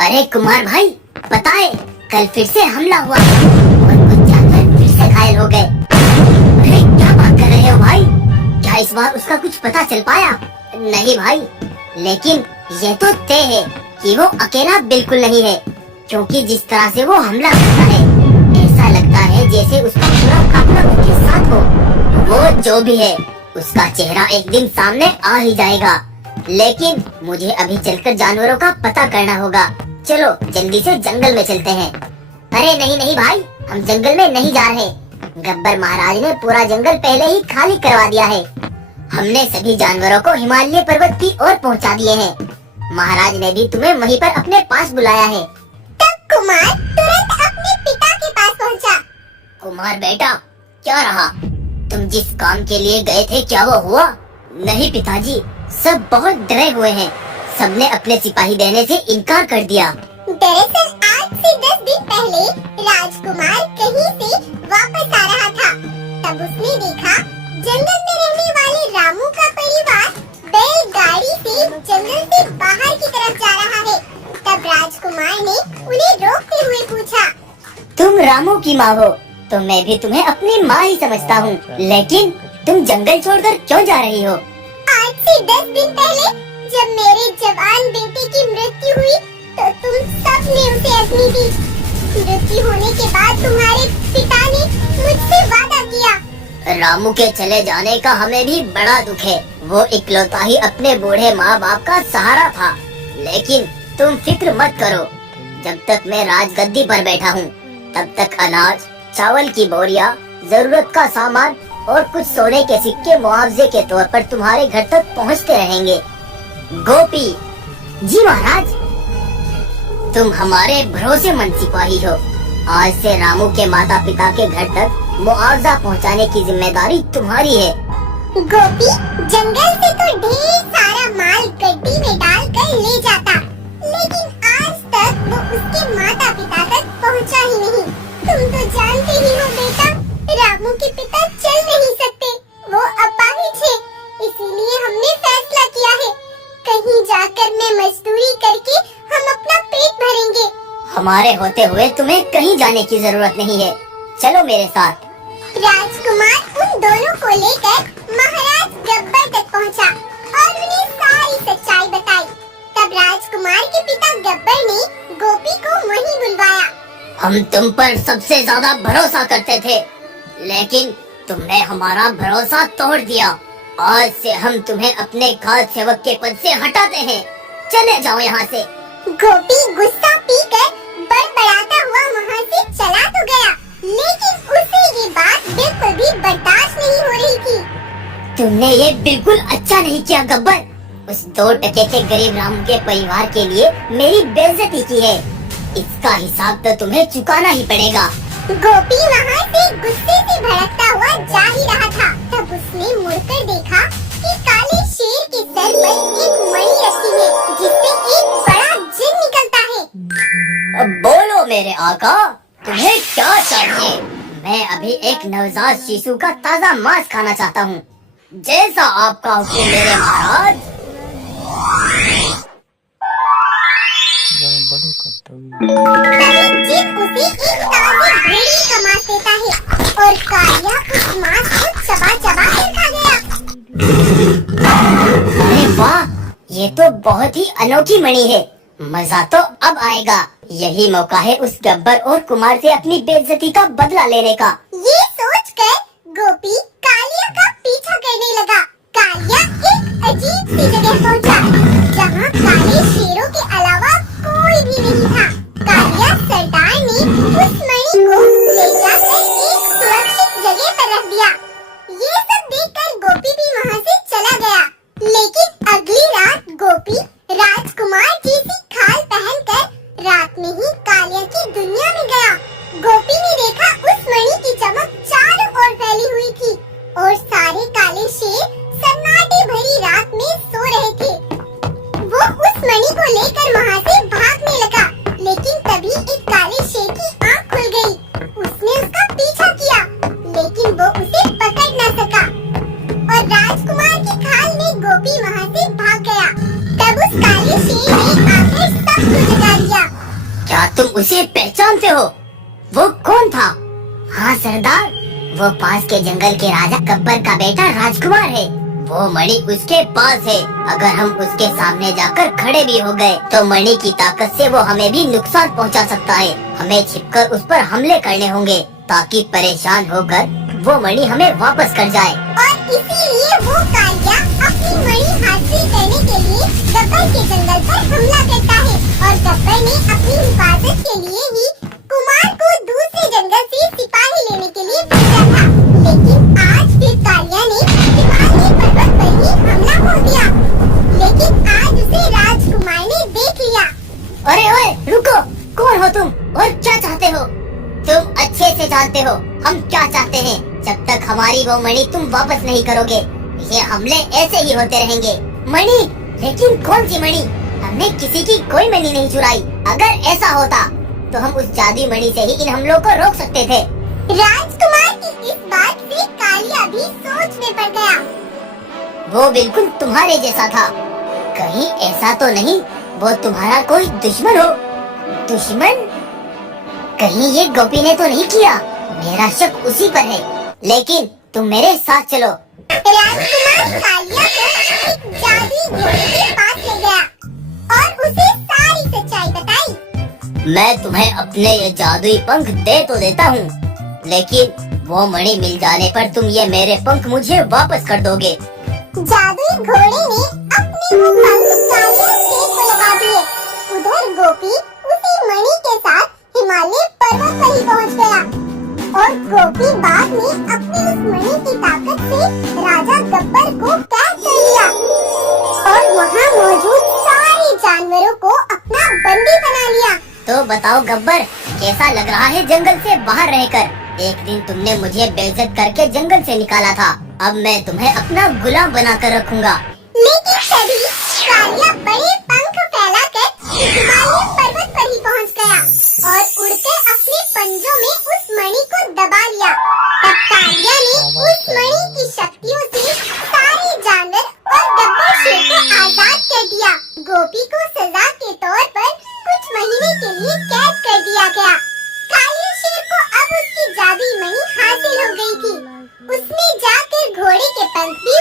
अरे कुमार भाई, पता है कल फिर से हमला हुआ और कुछ जानवर फिर से घायल हो गए। अरे क्या बात कर रहे हो भाई? क्या इस बार उसका कुछ पता चल पाया? नहीं भाई, लेकिन ये तो तय है कि वो अकेला बिल्कुल नहीं है, क्योंकि जिस तरह से वो हमला करता है ऐसा लगता है जैसे उसका पूरा काफिला उसके साथ हो। वो जो भी है उसका चेहरा एक दिन सामने आ ही जाएगा, लेकिन मुझे अभी चलकर जानवरों का पता करना होगा। चलो जल्दी से जंगल में चलते हैं। अरे नहीं नहीं भाई, हम जंगल में नहीं जा रहे। गब्बर महाराज ने पूरा जंगल पहले ही खाली करवा दिया है। हमने सभी जानवरों को हिमालय पर्वत की ओर पहुंचा दिए हैं। महाराज ने भी तुम्हें वहीं पर अपने पास बुलाया है। तब कुमार तुरंत अपने पिता के पास पहुंचा। कुमार बेटा, क्या रहा? तुम जिस काम के लिए गए थे क्या वो हुआ? नहीं पिताजी, सब बहुत डरे हुए हैं। सबने अपने सिपाही देने से इनकार कर दिया। दरअसल आज से 10 दिन पहले राजकुमार कहीं से वापस आ रहा था। तब उसने देखा जंगल में रहने वाले रामू का परिवार बैलगाड़ी से जंगल से बाहर की तरफ जा रहा है। तब राजकुमार ने उन्हें रोकते हुए पूछा, तुम रामू की माँ हो तो मैं भी तुम्हें अपनी माँ ही समझता हूँ, लेकिन तुम जंगल छोड़कर क्यों जा रही हो? आज से 10 दिन पहले जब मेरे जवान बेटे की मृत्यु हुई तो तुम सबने उसे अग्नि दी। मृत्यु होने के बाद तुम्हारे पिता ने मुझसे वादा किया। रामू के चले जाने का हमें भी बड़ा दुख है। वो इकलौता ही अपने बूढ़े माँ बाप का सहारा था। लेकिन तुम फिक्र मत करो, जब तक मैं राजगद्दी पर बैठा हूँ तब तक अनाज, चावल की बोरियां, जरूरत का सामान और कुछ सोने के सिक्के मुआवजे के तौर पर तुम्हारे घर तक पहुँचते रहेंगे। गोपी जी महाराज, तुम हमारे भरोसेमंद सिपाही हो। आज से रामू के माता पिता के घर तक मुआवजा पहुंचाने की जिम्मेदारी तुम्हारी है। गोपी जंगल से तो ढेर सारा माल गड्डी में डालकर ले जाता, लेकिन आज तक वो उसके माता पिता तक पहुंचा ही नहीं। तुम तो जानते ही हो बेटा, रामू के पिता चल नहीं सकते, वो अपाहिज है। इसीलिए हमने फैसला किया है कहीं जाकर मैं मजदूरी करके हम अपना पेट भरेंगे। हमारे होते हुए तुम्हें कहीं जाने की जरूरत नहीं है, चलो मेरे साथ। राजकुमार उन दोनों को लेकर महाराज गब्बर तक पहुंचा और उन्हें सारी सच्चाई बताई। तब राजकुमार के पिता गब्बर ने गोपी को वहीं बुलवाया। हम तुम पर सबसे ज्यादा भरोसा करते थे, लेकिन तुमने हमारा भरोसा तोड़ दिया। आज से हम तुम्हें अपने खास सेवक के पद से हटाते हैं। चले जाओ यहाँ से। गोपी गुस्सा पीकर बड़बड़ाता हुआ वहाँ से चला तो गया, लेकिन उसे ये बात बिल्कुल भी बर्दाश्त नहीं हो रही थी। तुमने ये बिल्कुल अच्छा नहीं किया गब्बर। उस 2 टके के गरीब रामू के परिवार के लिए मेरी बेइज्जती की है। इसका हिसाब तो तुम्हें चुकाना ही पड़ेगा। गोपी वहाँ से गुस्से से भड़कता हुआ जा ही रहा था। तब उसने मुड़कर देखा कि काले शेर के सर पर एक मणि रखी है, जिससे एक बड़ा जिन निकलता है। अब बोलो मेरे आका, तुम्हें क्या चाहिए? मैं अभी एक नवजात शिशु का ताज़ा मांस खाना चाहता हूँ। जैसा आपका हुक्म मेरे महाराज। तभी जिन उसे एक ताज़ी भेड़ी का मांस देता है और कालिया उस मांस को चबा चबा कर खा गया। अरे वाह, ये तो बहुत ही अनोखी मणि है। मजा तो अब आएगा। यही मौका है उस गब्बर और कुमार से अपनी बेइज्जती का बदला लेने का। ये सोचकर गोपी कालिया का पीछा करने लगा। कालिया एक अजीब सी जगह पहुंचा, जहाँ काले शेरों के अलावा कोई भी नहीं था। कालिया सरदार ने उस मणि को ले जाकर एक सुरक्षित जगह पर रख दिया। ये सब देखकर गोपी भी वहाँ से चला गया। लेकिन अगली रात गोपी राजकुमार जैसी खाल पहनकर रात में ही कालिया की दुनिया में गया। गोपी ने देखा उस मणि की तुम उसे पहचानते हो? वो कौन था? हाँ सरदार, वो पास के जंगल के राजा गब्बर का बेटा राजकुमार है। वो मणि उसके पास है। अगर हम उसके सामने जाकर खड़े भी हो गए तो मणि की ताकत से वो हमें भी नुकसान पहुंचा सकता है। हमें छिपकर उस पर हमले करने होंगे ताकि परेशान होकर वो मणि हमें वापस कर जाए। और इसीलिए वो कालिया अपनी मणि हासिल करने के लिए गब्बर के जंगल पर हमला करता है। और गब्बर ने अपनी हिफाजत के लिए ही कुमार को दूसरे जंगल से सिपाही लेने के लिए भेजा था। लेकिन आज फिर कालिया ने हिमालय पर्वत पर ही हमला बोल दिया। लेकिन आज उसे राजकुमार ने देख लिया। अरे ओए रुको, कौन हो तुम और क्या चाहते हो? तुम अच्छे से जानते हो हम क्या चाहते हैं। जब तक हमारी वो मणि तुम वापस नहीं करोगे ये हमले ऐसे ही होते रहेंगे। मणि? लेकिन कौन सी मणि? हमने किसी की कोई मणि नहीं चुराई। अगर ऐसा होता तो हम उस जादुई मणि से ही इन हमलों को रोक सकते थे। राजकुमार की इस बात से कालिया भी सोच में पड़ गया। वो बिल्कुल तुम्हारे जैसा था। कहीं ऐसा तो नहीं वो तुम्हारा कोई दुश्मन हो? दुश्मन? कहीं ये गोपी ने तो नहीं किया? मेरा शक उसी पर है। लेकिन तुम मेरे साथ चलो। राजकुमार कालिया को एक जादुई घोड़े के पास ले गया और उसे सारी सच्चाई बताई। मैं तुम्हें अपने ये जादुई पंख दे तो देता हूँ, लेकिन वो मणि मिल जाने पर तुम ये मेरे पंख मुझे वापस कर दोगे। जादुई घोड़े ने अपने वो पंख कालिया शेर को लगा दिए। उधर गोपी उसी मणि के साथ हिमालय पर्वत पर ही पहुंच गया। और गोपी बाघ ने अपनी उस मणि की ताकत से राजा गब्बर को कैद कर लिया और वहाँ मौजूद सारे जानवरों को अपना बंदी बना लिया। तो बताओ गब्बर, कैसा लग रहा है जंगल से बाहर रहकर? एक दिन तुमने मुझे बेइज्जत करके जंगल से निकाला था। अब मैं तुम्हें अपना गुलाम बनाकर रखूंगा। लेकिन तभी कालिया बड़े पंख फैलाकर हिमालय पर्वत पर ही पहुंच गया और उड़कर अपने पंजों में उस मणि को दबा लिया। तब कालिया ने उस मणि की शक्तियों से सारे जानवर और गब्बर शेर को आजाद कर दिया। गोपी को सजा के तौर पर कुछ महीने के लिए कैद कर दिया गया। कालिया शेर को अब उसकी जादुई मणि हासिल हो गई थी। उसने जाकर घोड़े के पंख भी